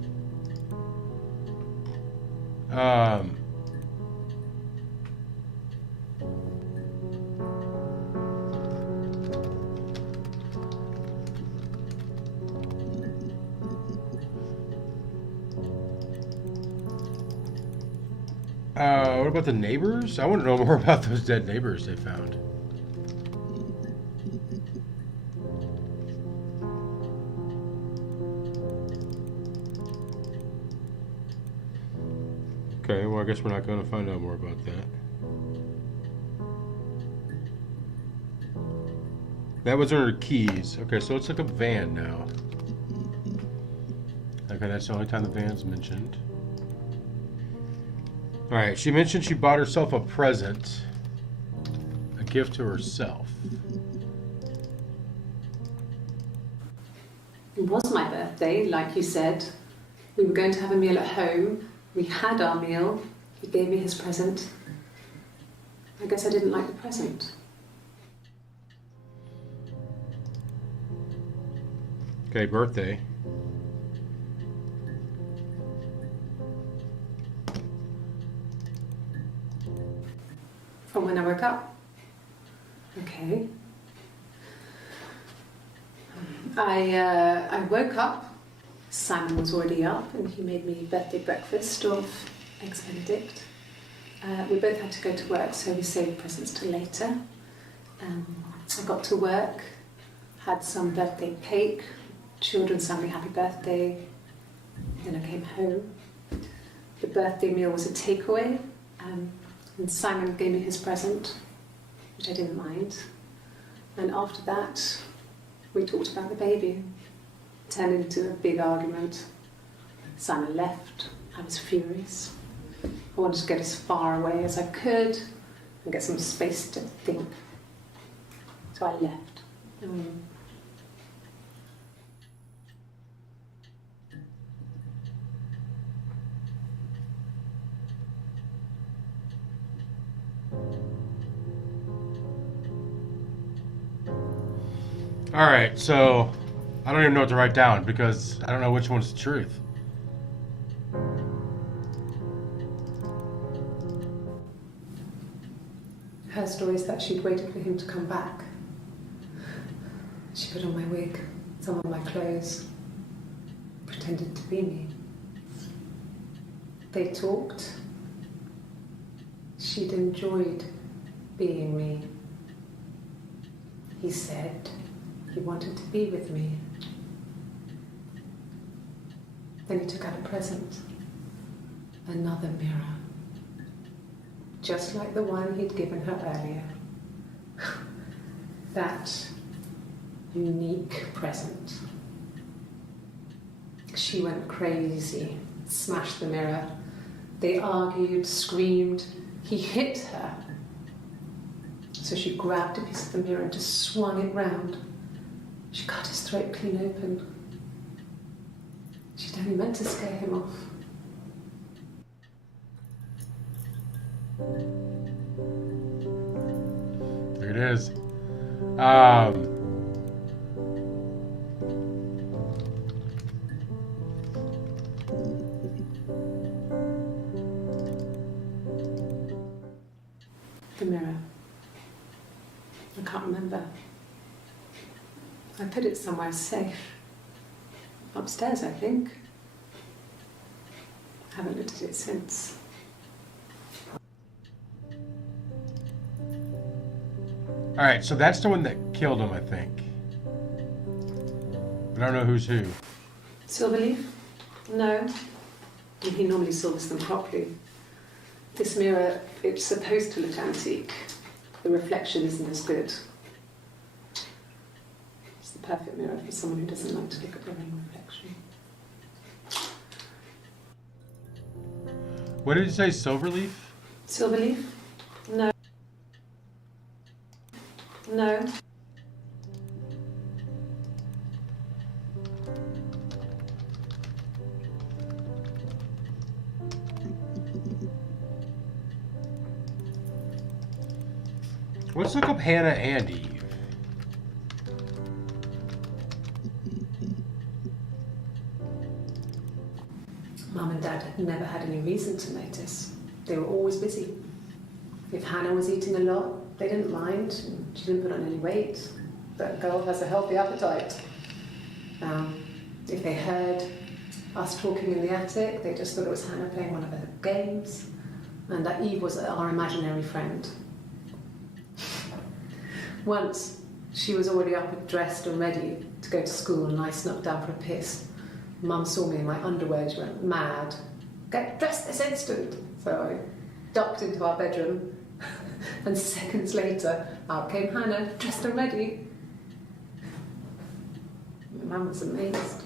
What about the neighbors? I want to know more about those dead neighbors they found. Okay, well, I guess we're not going to find out more about that. That was under keys. Okay, so it's like a van now. Okay, that's the only time the van's mentioned. Alright, she mentioned she bought herself a present. A gift to herself. It was my birthday, like you said. We were going to have a meal at home. We had our meal. He gave me his present. I guess I didn't like the present. Okay, birthday. From when I woke up. Okay. I woke up. Simon was already up and he made me birthday breakfast of Eggs Benedict. We both had to go to work, so we saved presents till later. I got to work, had some birthday cake, children sang me happy birthday. Then I came home. The birthday meal was a takeaway, and Simon gave me his present, which I didn't mind. And after that, we talked about the baby. It turned into a big argument. Simon left. I was furious. I wanted to get as far away as I could and get some space to think. So I left. All right, so I don't even know what to write down because I don't know which one's the truth. Her story is that she'd waited for him to come back. She put on my wig some of my clothes, pretended to be me. They talked. She'd enjoyed being me. He said he wanted to be with me. Then he took out a present, another mirror, just like the one he'd given her earlier. That unique present. She went crazy, smashed the mirror. They argued, screamed. He hit her. So she grabbed a piece of the mirror and just swung it round. She cut his throat clean open. She'd only meant to scare him off. There it is. The mirror. I can't remember. I put it somewhere safe. Upstairs, I think. I haven't looked at it since. All right, so that's the one that killed him, I think. I don't know who's who. Silverleaf? No. He normally silvers them properly. This mirror, it's supposed to look antique. The reflection isn't as good. It's the perfect mirror for someone who doesn't like to look at their own reflection. What did you say, Silverleaf? Silverleaf? No. No. Let's look up Hannah and Eve. Mum and Dad had never had any reason to notice. They were always busy. If Hannah was eating a lot, they didn't mind. She didn't put on any weight. That girl has a healthy appetite. If they heard us talking in the attic, they just thought it was Hannah playing one of her games, and that Eve was our imaginary friend. Once, she was already up, dressed and ready to go to school, and I snuck down for a piss. Mum saw me in my underwear, she went mad. Get dressed this instant! So I ducked into our bedroom, and seconds later, out came Hannah, dressed and ready. My mum was amazed.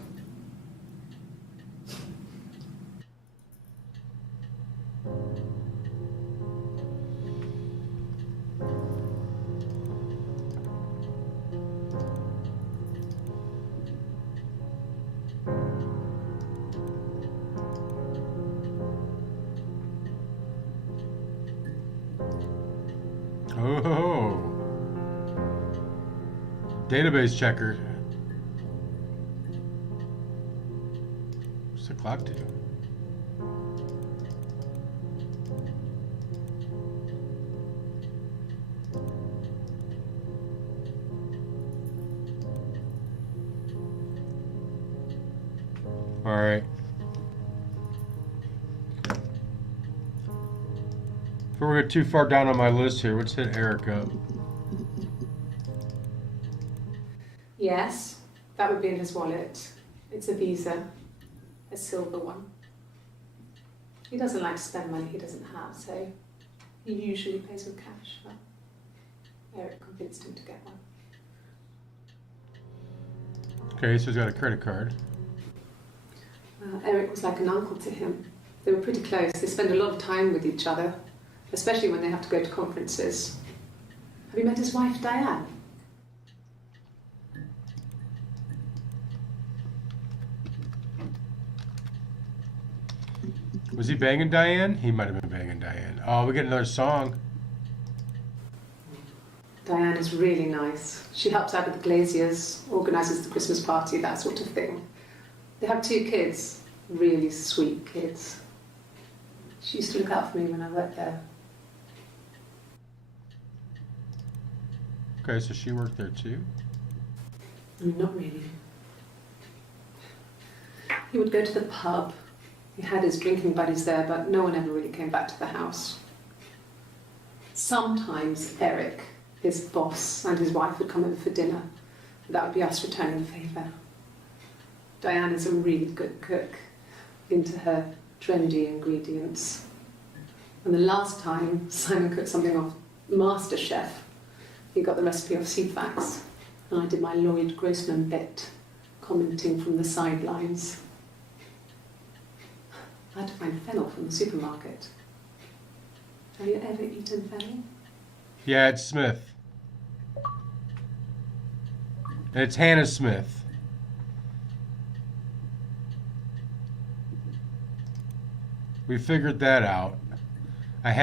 Oh. Database checker. What's the clock do? All right. Before we get too far down on my list here, let's hit Eric up. Yes, that would be in his wallet. It's a Visa, a silver one. He doesn't like to spend money he doesn't have, so he usually pays with cash, but Eric convinced him to get one. Okay, so he's got a credit card. Eric was like an uncle to him. They were pretty close. They spend a lot of time with each other, especially when they have to go to conferences. Have you met his wife, Diane? Was he banging Diane? He might have been banging Diane. Oh, we get another song. Diane is really nice. She helps out with the Glaziers, organises the Christmas party, that sort of thing. They have 2 kids, really sweet kids. She used to look out for me when I worked there. Okay, so she worked there too? Not really. He would go to the pub. He had his drinking buddies there, but no one ever really came back to the house. Sometimes Eric, his boss, and his wife would come over for dinner. That would be us returning the favour. Diane is a really good cook, into her trendy ingredients. And the last time Simon cooked something off MasterChef, he got the recipe off CFAX, and I did my Lloyd Grossman bit, commenting from the sidelines. I had to find fennel from the supermarket. Have you ever eaten fennel? Yeah, it's Smith. And it's Hannah Smith. We figured that out. I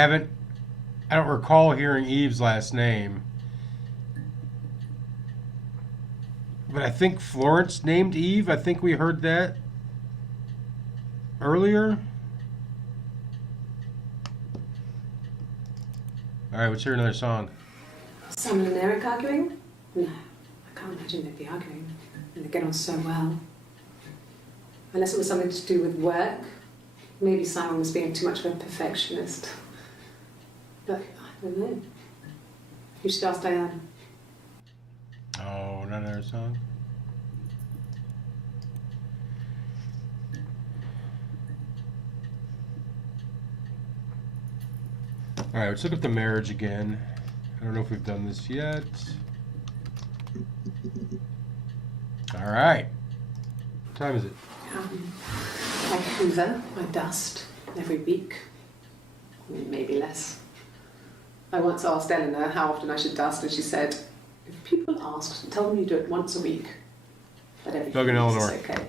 don't recall hearing Eve's last name. But I think Florence named Eve. I think we heard that earlier. All right, let's hear another song. Simon and Eric arguing? No, I can't imagine they'd be arguing. And they get on so well. Unless it was something to do with work. Maybe Simon was being too much of a perfectionist. But I don't know. You should ask Diane. Oh, not another song? All right, let's look at the marriage again. I don't know if we've done this yet. All right. What time is it? I hoover, I dust every week. Maybe less. I once asked Eleanor how often I should dust, and she said, if people ask, tell them you do it once a week. But every Doug and week is Eleanor. okay.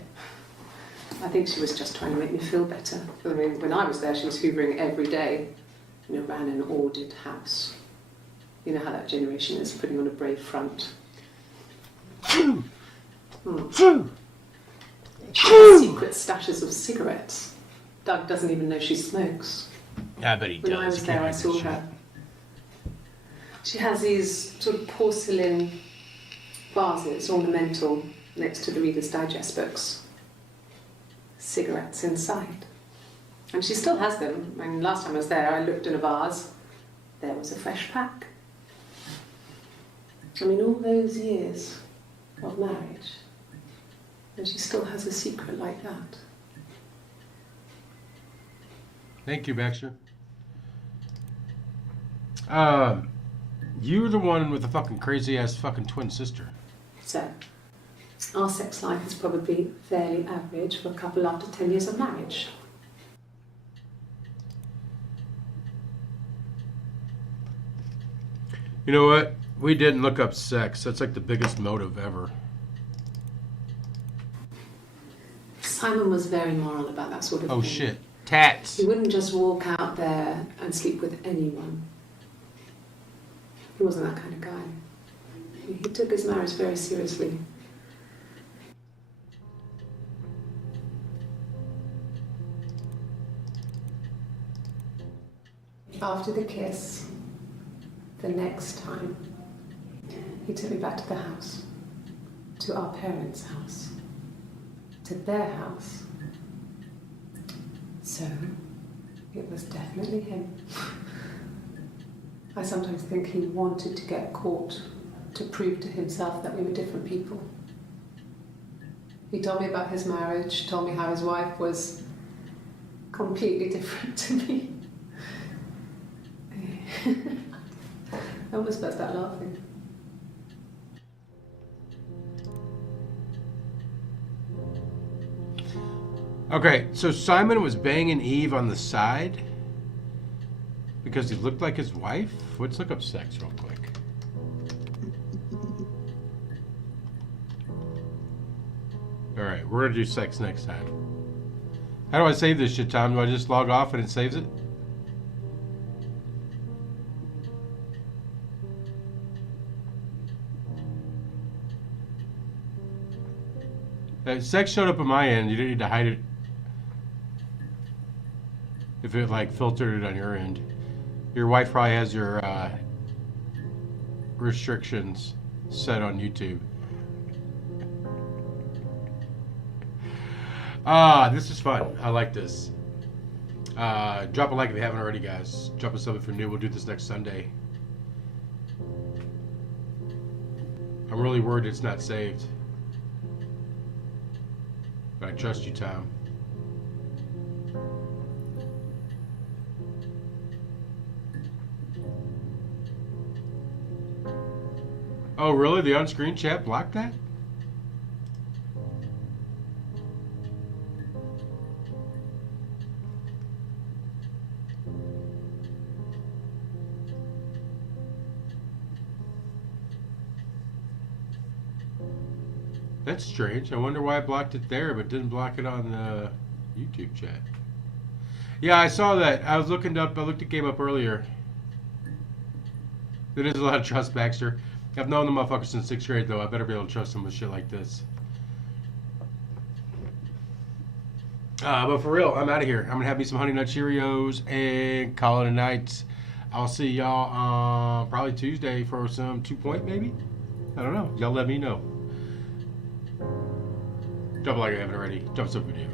I think she was just trying to make me feel better. I mean, when I was there, she was hoovering every day. You know, ran an ordered house. You know how that generation is, putting on a brave front. She has secret stashes of cigarettes. Doug doesn't even know she smokes. Yeah, I bet he does. When I was there, I saw her. She has these sort of porcelain vases, ornamental, next to the Reader's Digest books. Cigarettes inside. And she still has them. I mean, last time I was there, I looked in a vase. There was a fresh pack. I mean, all those years of marriage, and she still has a secret like that. Thank you, Baxter. You're the one with the fucking crazy ass fucking twin sister. So, our sex life is probably fairly average for a couple after 10 years of marriage. You know what? We didn't look up sex. That's like the biggest motive ever. Simon was very moral about that sort of thing. Oh shit. Tats. He wouldn't just walk out there and sleep with anyone. He wasn't that kind of guy. He took his marriage very seriously. After the kiss, the next time, he took me back to the house, to our parents' house, to their house. So, it was definitely him. I sometimes think he wanted to get caught to prove to himself that we were different people. He told me about his marriage, told me how his wife was completely different to me. I almost burst out laughing. Okay, so Simon was banging Eve on the side because he looked like his wife? Let's look up sex real quick. Alright, we're gonna do sex next time. How do I save this shit, Tom? Do I just log off and it saves it? Sex showed up on my end. You didn't need to hide it if it like filtered it on your end. Your wife probably has your restrictions set on YouTube. This is fun. I like this. Drop a like if you haven't already, guys. Drop a sub if you're new. We'll do this next Sunday. I'm really worried it's not saved. But I trust you, Tom. Oh, really? The on-screen chat blocked that? That's strange. I wonder why I blocked it there, but didn't block it on the YouTube chat. Yeah, I saw that. I was looking up. I looked the game up earlier. There is a lot of trust, Baxter. I've known the motherfucker since 6th grade, though. I better be able to trust him with shit like this. But for real, I'm out of here. I'm gonna have me some Honey Nut Cheerios and call it a night. I'll see y'all probably Tuesday for some 2-point, maybe. I don't know. Y'all let me know. Drop a like if you haven't already. Drop a sub video.